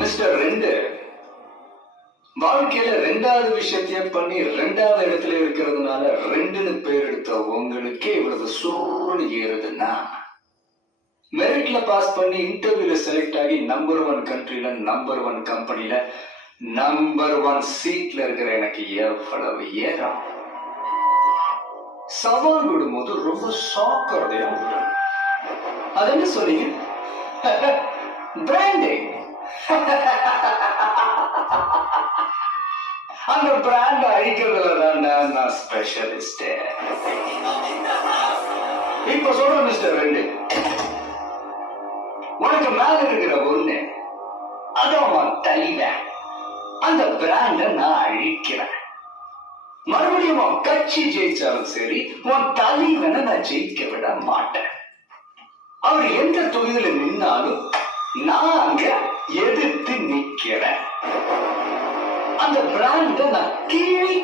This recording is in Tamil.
மிஸ்டர் ரெண்டு வாழ்க்கையில ரெண்டாவது விஷயத்தையே பண்ணி ரெண்டாவது இடத்துல இருக்கிறதுனால ரெண்டுன்னு பேர் எடுத்த உங்களுக்கே இவ்வளவு சூழ்நிலை ஏறுதுன்னா மெரிட்ல பாஸ் பண்ணி இன்டர்வியூல செலக்ட் ஆகி நம்பர் 1 கண்ட்ரில நம்பர் 1 கம்பெனில நம்பர் 1 சீட்ல இருக்கிற எனக்கு எவ்வளவு ஏறம். சவால் விடும்போது ரொம்ப சாக்கிறதையா விடணும். அது என்ன சொன்னீங்க? பிராண்டிங். அந்த பிராண்ட் அழிக்கிறதுல தான் நான் ஸ்பெஷலிஸ்ட். இப்ப சொல்ற மிஸ்டர் ரெண்டு, உனக்கு மேல இருக்கிற ஒண்ணு அதான் தலைவன். அந்த பிராண்ட நான் அழிக்கிறேன். மறுபடியும் உன் கட்சி ஜெயிச்சாலும் சரி, உன் தலைவனை நான் ஜெயிக்க விட மாட்டேன். அவர் எந்த தொகுதியில நின்னாலும் நான் அங்க எதிர்த்து நிக்கிறேன். அந்த பிராண்ட நான் கீழே